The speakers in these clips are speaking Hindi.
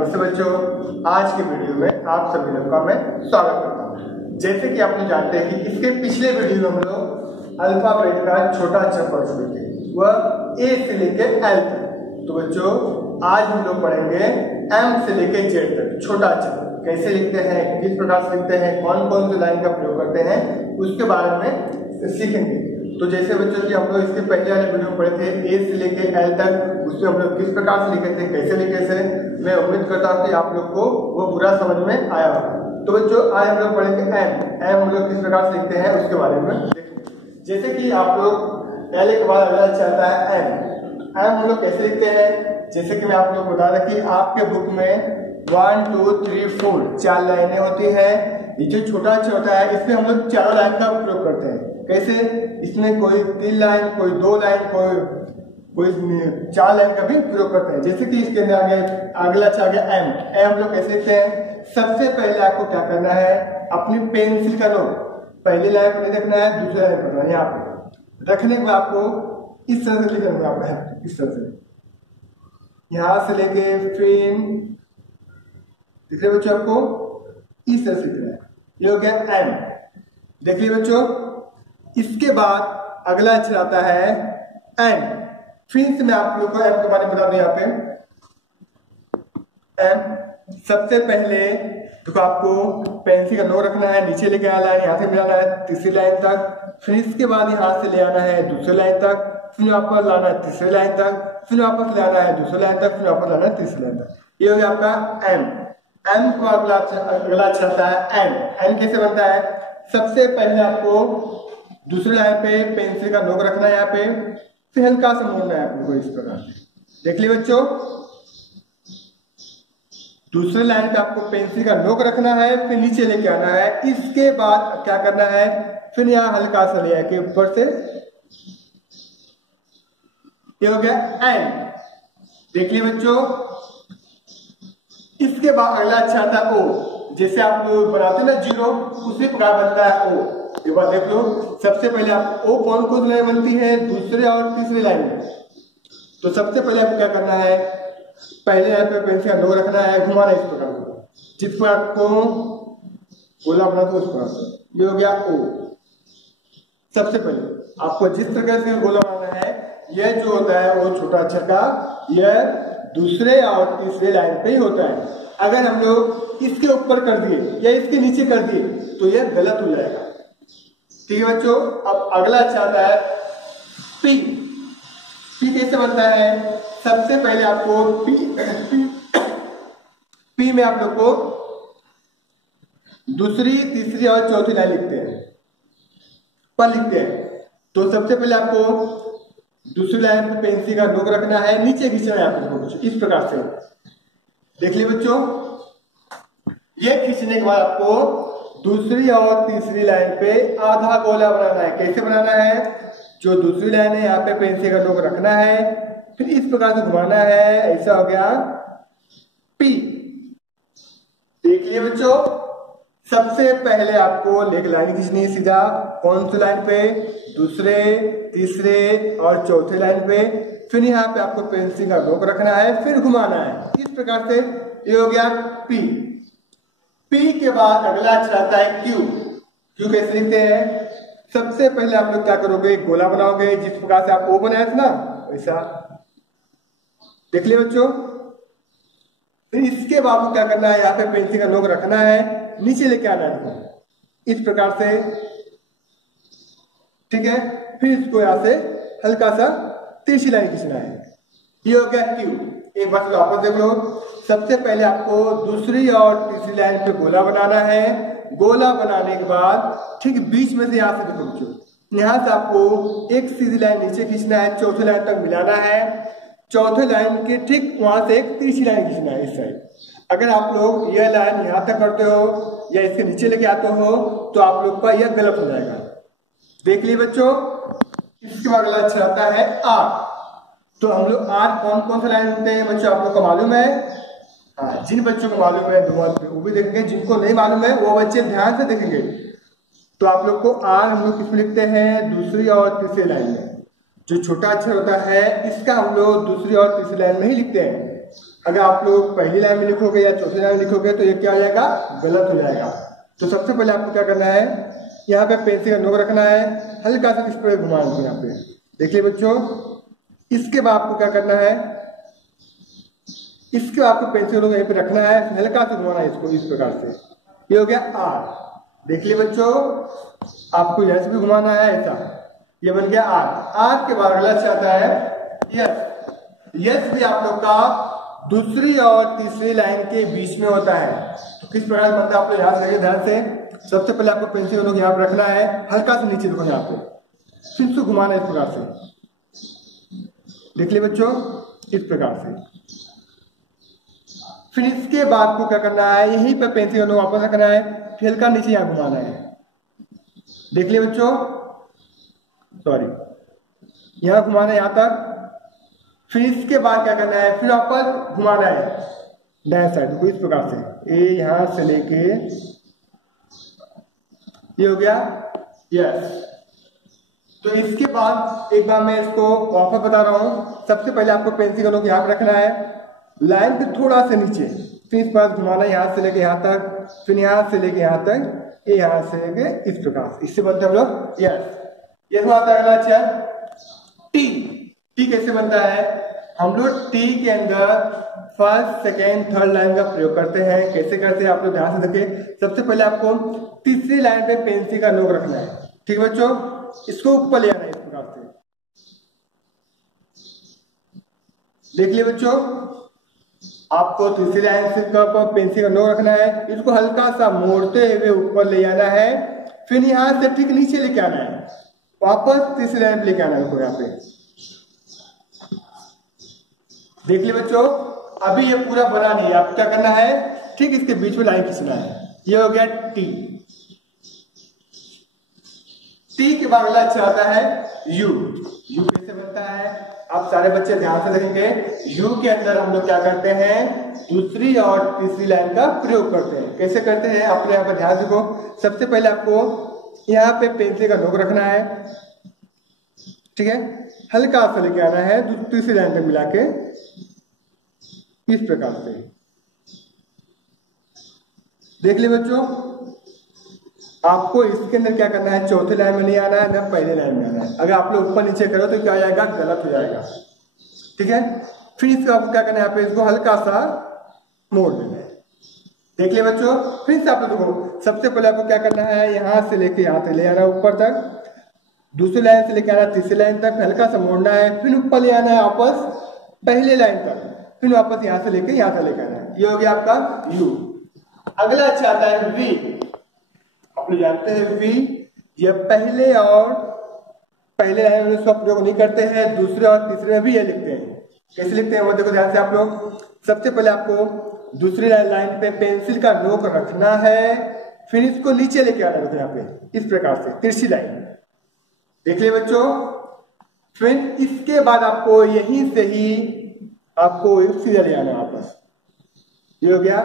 नमस्ते बच्चों, आज के वीडियो में आप सभी लोगों का मैं स्वागत करता हूँ। जैसे कि आप लोग जानते हैं कि इसके पिछले वीडियो में हम लोग अल्फाबेट का छोटा अक्षर पढ़ चुके थे, वह ए से लेके एल तक। तो बच्चों आज हम लोग पढ़ेंगे एम से लेके जेड तक छोटा अक्षर कैसे लिखते हैं, किस प्रकार से लिखते हैं, कौन कौन सी लाइन का प्रयोग करते हैं, उसके बारे में सीखेंगे। तो जैसे बच्चों की हम लोग इसके पहले वाले वीडियो पढ़े थे ए से लेके एल तक, उसमें हम लोग किस प्रकार से लिखे थे, कैसे लिखे थे। मैं उम्मीद करता हूँ कि आप लोग को वो पूरा समझ में आया होगा। तो बच्चों आज हम लोग पढ़ेंगे एम हम लोग किस प्रकार से लिखते हैं उसके बारे में देखेंगे। जैसे कि आप लोग एल के बाद अगला चाहता है एम हम लोग कैसे लिखते हैं। जैसे कि मैं आप लोग को बता रहा कि आपके बुक में 1 2 3 4 4 लाइनें होती है। ये जो छोटा अक्षर होता है इसमें हम लोग चारों लाइन का प्रयोग करते हैं। कैसे? इसमें कोई 3 लाइन, कोई 2 लाइन, कोई 4 लाइन का भी प्रयोग करते हैं। जैसे कि इसके अंदर आगे अगला अच्छा आ गया एम हम लोग कैसे लिखते हैं। सबसे पहले आपको क्या करना है, अपनी पेंसिल का नोक पहली लाइन पर नहीं रखना है, दूसरी लाइन पर रखना है। यहाँ पे रखने के बाद आपको इस तरह से लिखना है, इस तरह से यहां से लेके फिर दिख रहे बच्चों आपको इस तरह से लिखना है। ये हो गया एम। देखिए बच्चों इसके बाद अगला अक्षर आता है एन। फिर से मैं आप लोगों को एम के बारे में बता दूं। यहाँ पे एम सबसे पहले देखो आपको पेंसिल का नोक रखना है, नीचे लेके आना है, यहाँ से मिलाना है तीसरी लाइन तक। फिर इसके बाद यहाँ से ले आना है दूसरी लाइन तक, फिर वापस लाना है तीसरी लाइन तक, फिर वापस ले आना है दूसरी लाइन तक, फिर वापस लाना है तीसरी लाइन तक। ये हो गया आपका एम को अगला अक्षर आता है एन कैसे बनता है। सबसे पहले आपको दूसरी लाइन पे पेंसिल का नोक रखना है, यहाँ पे फिर हल्का सा मोड़ना है आपको इस प्रकार से। देख लिया बच्चों, दूसरी लाइन पे आपको पेंसिल का नोक रखना है, फिर नीचे लेके आना है। इसके बाद क्या करना है, फिर यहाँ हल्का सा ले आके ऊपर से, ये हो गया एन। देख लिया बच्चों, इसके बाद अगला अक्षर आता है ओ। जैसे आप लोग बनाते ना जीरो, उसी प्रकार बनता है ओ। एक बार देख लो, सबसे पहले आप ओ कौन लाइन बनती है, दूसरे और तीसरी लाइन में। तो सबसे पहले आपको क्या करना है, पहले लाइन पे पेंसिल का नोक रखना है, घुमाना इस प्रकार से, जिस पर आपको गोला बना दो उस प्रकार। ये हो गया ओ। सबसे पहले आपको जिस प्रकार से गोला बनाना है, यह जो होता है वो छोटा अक्षर का, यह दूसरे और तीसरे लाइन पे ही होता है। अगर हम लोग इसके ऊपर कर दिए या इसके नीचे कर दिए तो यह गलत हो जाएगा। ठीक है बच्चों, अब अगला अक्षर आता है पी कैसे बनता है। सबसे पहले आपको पी में आप लोग को दूसरी, तीसरी और चौथी लाइन लिखते हैं। तो सबसे पहले आपको दूसरी लाइन पे पेंसिल का नोक रखना है, नीचे खींचना है आपको इस प्रकार से। देख लिया बच्चों, ये खींचने के बाद आपको दूसरी और तीसरी लाइन पे आधा गोला बनाना है। कैसे बनाना है, जो दूसरी लाइन है यहाँ पे पेंसिल का नोक रखना है, फिर इस प्रकार से घुमाना है, ऐसा हो गया पी। देख लिए बच्चों, सबसे पहले आपको एक लाइन खींचनी है सीधा, कौन सी लाइन पे, दूसरे, तीसरे और चौथे लाइन पे। फिर यहाँ पे आपको पेंसिल का नोक रखना है, फिर घुमाना है इस प्रकार से। ये हो गया पी के बाद अगला अक्षर आता है क्यू कैसे लिखते हैं। सबसे पहले आप लोग क्या करोगे, गोला बनाओगे, जिस प्रकार से आप ओ बनाया था ना वैसा। देख लिया बच्चों, फिर इसके बाद आपको क्या करना है, यहाँ पे पेंसिल का नोक रखना है, नीचे लेके आना है इस प्रकार से। ठीक है, फिर इसको यहां से हल्का सा तीसरी लाइन खींचना है। ये हो गया क्यू। एक बार वापस देख लो, सबसे पहले आपको दूसरी और तीसरी लाइन पे गोला बनाना है। गोला बनाने के बाद ठीक बीच में से यहां से देखो बच्चों, यहां से आपको एक सीधी लाइन नीचे खींचना है, चौथी लाइन तक मिलाना है। चौथे लाइन के ठीक वहां से एक तीसरी लाइन खींचना है इस साइड। अगर आप लोग यह लाइन यहां तक करते हो या इसके नीचे लेके आते हो तो आप लोग का यह गलत हो जाएगा। देख लिए बच्चों, इसके बाद अगला अक्षर आता है आर। तो हम लोग आर कौन सा लाइन लिखते हैं बच्चों, आप लोग को मालूम है। हाँ, जिन बच्चों को मालूम है वो भी देखेंगे, जिनको नहीं मालूम है वो बच्चे ध्यान से देखेंगे। तो आप लोग को आर हम लोग किसमें लिखते हैं, दूसरी और तीसरी लाइन में। जो छोटा अक्षर होता है इसका हम लोग दूसरी और तीसरी लाइन में ही लिखते हैं। अगर आप लोग पहली लाइन में लिखोगे या चौथी लाइन में लिखोगे तो ये क्या हो जाएगा, गलत हो जाएगा। तो सबसे पहले आपको क्या करना है, यहाँ पे पेंसिल का नोक रखना है, हल्का सा इस पर घुमाना है यहाँ पे। देखिए बच्चों, इसके बाद आपको क्या करना है, इसके बाद आपको पेंसिल का नोक यहीं पे रखना है, हल्का सा घुमाना है इसको इस प्रकार से। ये हो गया आर। देखिए बच्चों, आपको यहां से भी घुमाना है ऐसा, ये बन गया आर। आर के बाद अगला आता है यस। यस भी आप लोग का दूसरी और तीसरी लाइन के बीच में होता है। तो किस प्रकार बनता है आप लोग याद रखिए ध्यान से। सबसे पहले आपको पेंसिल का नोक यहाँ पे रखना है, हल्का से नीचे देखो यहाँ पे, फिर उसको घुमाना है इस प्रकार से। देख लिये बच्चों, इस प्रकार से। फिर इसके बाद को क्या करना है, यहीं पर पेंसिल का नोक वापस रखना है, फिर हल्का नीचे यहाँ घुमाना है। देख लिये बच्चों, सॉरी, यहाँ घुमाना है यहाँ तक। फिर इसके बाद क्या करना है, फिर वापस घुमाना है दाएं साइड, इस प्रकार से। ये यहां से लेके ये हो गया यस। तो इसके बाद एक बार मैं इसको वापस बता रहा हूं। सबसे पहले आपको पेंसिल का नोक यहाँ पे रखना है, लाइन पे थोड़ा से नीचे, फिर इस पास घुमाना है यहां से लेके यहां तक, फिर यहां से लेके यहां तक, ये यहां से लेके इस प्रकार से। इससे बनते हम लोग यस। ये आता है अगला अच्छा टी। टी कैसे बनता है, हम लोग टी के अंदर फर्स्ट सेकेंड थर्ड लाइन का प्रयोग करते हैं। कैसे करते हैं आप लोग ध्यान से देखिए। सबसे पहले आपको तीसरी लाइन पे पेंसिल का नोक रखना है, ठीक है बच्चों, इसको ऊपर ले आना है इस प्रकार से। देख लिये बच्चों, आपको तीसरी लाइन से पेंसिल का नोक रखना है, इसको हल्का सा मोड़ते हुए ऊपर ले आना है, फिर यहां से ठीक नीचे लेके आना है, वापस तीसरी लाइन पे लेके आना है यहाँ पे। देख लिये बच्चों, अभी ये पूरा बना नहीं है, आपको क्या करना है, ठीक इसके बीच में लाइन खींचना है। ये हो गया टी। टी के बाद अगला अच्छा आता है यू। यू कैसे बनता है, आप सारे बच्चे ध्यान से देखेंगे। यू के अंदर हम लोग क्या करते हैं, दूसरी और तीसरी लाइन का प्रयोग करते हैं। कैसे करते हैं, आपने यहाँ पर ध्यान देखो। सबसे पहले आपको यहाँ पे पेंसिल का नोक रखना है, ठीक है, हल्का सा लेके आना है, तीसरी लाइन पे मिला के इस प्रकार से। देख ले बच्चों, आपको इसके अंदर क्या करना है, चौथे लाइन में नहीं आना है, न पहले लाइन में आना है। अगर आप लोग ऊपर नीचे करो तो क्या हो जाएगा, गलत हो जाएगा, ठीक है। फिर इसको आपको क्या करना है, यहाँ पे इसको हल्का सा मोड़ देना है। देख लिये बच्चों, फिर से आप लोग देखो। सबसे पहले आपको क्या करना है, यहां से लेके यहाँ तक ले आना है ऊपर तक, दूसरी लाइन से लेके आना तीसरी लाइन तक, हल्का सा मोड़ना है, फिर ऊपर ले आना है वापस पहले लाइन तक, फिर वापस यहां से लेके यहाँ तक लेके आना है। ये हो गया आपका यू। अगला अच्छा आता है वी। आप लोग जानते हैं वी, ये पहले और पहले लाइन में इसका प्रयोग नहीं करते हैं, दूसरे और तीसरे में भी ये लिखते हैं। कैसे लिखते हैं वो देखो ध्यान से आप लोग। सबसे पहले आपको दूसरी लाइन पे पेंसिल का नोक रखना है, फिर इसको नीचे लेके आना है यहाँ पे इस प्रकार से, तिरछी लाइन। देख लिये बच्चों, फिर इसके बाद आपको यहीं से ही आपको सीधा ले आना वापस। ये हो गया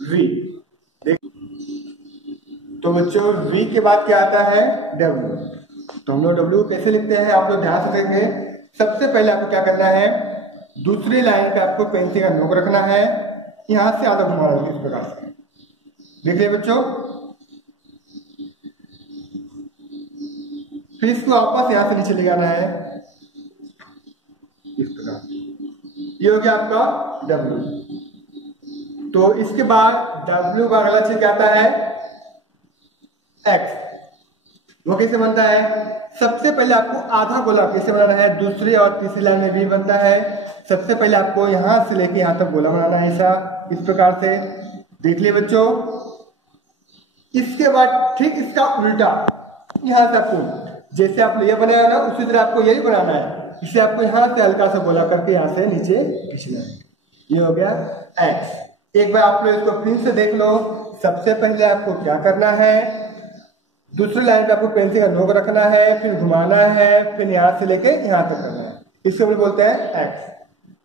वी। देख, तो बच्चों वी के बाद क्या आता है, डब्ल्यू। तो हम लोग डब्ल्यू कैसे लिखते हैं आप लोग ध्यान से देखेंगे। सबसे पहले आपको क्या करना है, दूसरी लाइन पे आपको पेंसिल का नोक रखना है, यहां से आधा घुमाना है इस प्रकार से। देख लिये बच्चों, फिर इसको वापस यहां से नीचे ले आना है इस प्रकार। ये हो गया आपका डब्ल्यू। तो इसके बाद डब्ल्यू का अगला चीज क्या आता है, एक्स। वो कैसे बनता है, सबसे पहले आपको आधा गोला कैसे बनाना है, दूसरी और तीसरी लाइन में भी बनता है। सबसे पहले आपको यहां से लेके यहां तक गोला बनाना है ऐसा, इस प्रकार से। देख लिए बच्चों, इसके बाद ठीक इसका उल्टा यहां से आपको जैसे आप ये बनाया ना, उसी तरह आपको यही बनाना है। इसे आपको यहां से हल्का सा गोला करके यहां से नीचे खींचना है। ये हो गया एक्स। एक बार आप लोग इसको फिर से देख लो। सबसे पहले आपको क्या करना है, दूसरी लाइन पे आपको पेंसिल का नोक रखना है, फिर घुमाना है, फिर यहां से लेके यहां तक करना है। इसको हम बोलते हैं एक्स।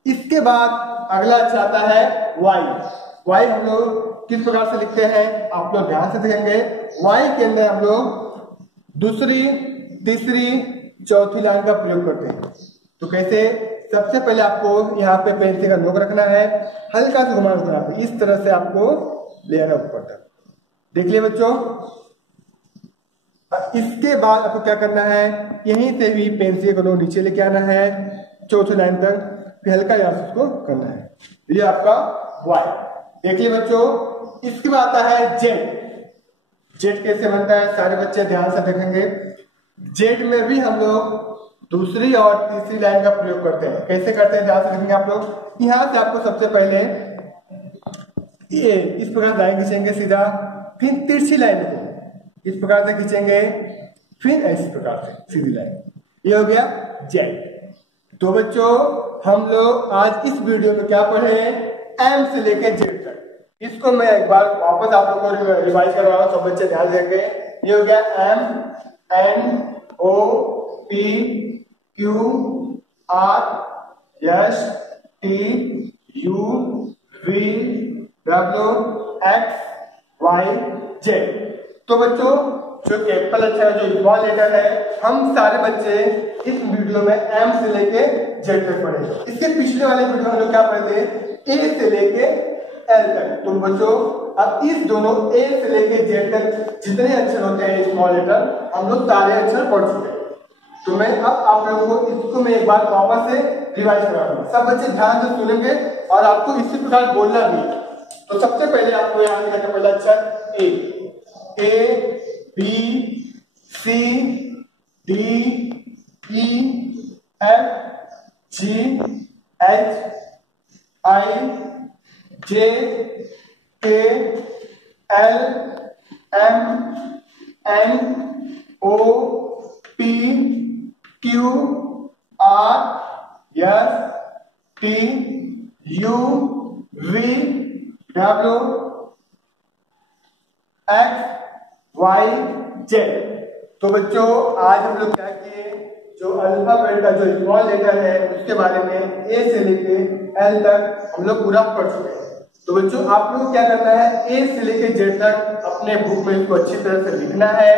इसके बाद अगला अच्छा आता है वाई। वाई हम लोग किस प्रकार से लिखते हैं आप लोग ध्यान से देखेंगे। वाई के अंदर हम लोग दूसरी, तीसरी, चौथी लाइन का प्रयोग करते हैं। तो कैसे, सबसे पहले आपको यहाँ पे पेंसिल का नोक रखना है, हल्का सा घुमाना है, इस तरह से आपको ले आना ऊपर तक। देख लिया बच्चों। इसके बाद आपको क्या करना है, यहीं से भी पेंसिल का नोक नीचे लेके आना है चौथी लाइन तक, फिर हल्का यहाँ से उसको करना है। ये आपका वाई। देख लिया बच्चों। इसके बाद आता है जेड। जेड कैसे बनता है सारे बच्चे ध्यान से देखेंगे। जेड में भी हम लोग दूसरी और तीसरी लाइन का प्रयोग करते हैं। कैसे करते हैं ध्यान से देखेंगे आप लोग। यहाँ से आपको सबसे पहले ये इस प्रकार लाइन खींचेंगे सीधा, फिर तिरछी लाइन को इस प्रकार से खींचेंगे, फिर इस प्रकार से सीधी लाइन। ये हो गया जेड। तो बच्चों हम लोग आज इस वीडियो में क्या पढ़े, एम से लेके जेड तक। इसको मैं एक बार वापस आप लोगों को रिवाइज करवा रहा हूं, सब बच्चे ध्यान देंगे। ये हो गया M, N, O, P, Q, R, S, T, U, V, W, X, Y, Z. तो बच्चों जो कैपिटल अक्षर है, जो स्मॉल लेटर है, हम सारे बच्चे इस वीडियो में एम से लेके जेड तक पढ़े। इसके पिछले वाले वीडियो में हम लोग क्या पढ़े थे, ए से लेके एल तक। तो बच्चों अब इस दोनों ए से लेके जेड तक जितने अक्षर होते हैं स्मॉल लेटर, हम लोग सारे अक्षर पढ़ चुके हैं। तो मैं अब आप लोगों को इसको मैं एक बार वापस से रिवाइज करा दूंगा। सब बच्चे ध्यान से सुनेंगे और आपको इसी प्रकार बोलना भी। तो सबसे पहले आपको यहाँ लिखा था पहला अक्षर A, B, C, D, E, F, G, H, I, J, K, L, M, N, O, P, Q, R, S, T, U, V, W, X, Y, Z. तो बच्चों आज हम लोग क्या किए, जो अल्फाबेट का जो स्मॉल लेटर है उसके बारे में ए से लेके एल तक हम लोग पूरा पढ़ चुके हैं। तो बच्चों आप लोग क्या करना है, ए से लेके जेड तक अपने बुक में इसको अच्छी तरह से लिखना है।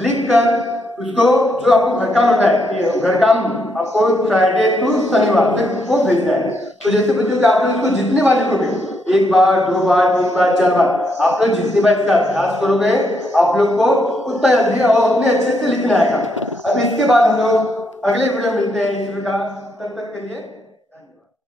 लिखकर उसको जो आपको घर काम होता है, घर काम आपको फ्राइडे टू शनिवार तक वो भेजना है। तो जैसे बच्चों कि आप लोग इसको जितने बार लिखोगे, एक बार, दो बार, तीन बार, चार बार, आप लोग जितनी बार इसका अभ्यास करोगे आप लोग को उतना जल्दी और उतने अच्छे से लिखना आएगा। अब इसके बाद हम लोग अगले वीडियो मिलते हैं इसी प्रकार। तब तक के लिए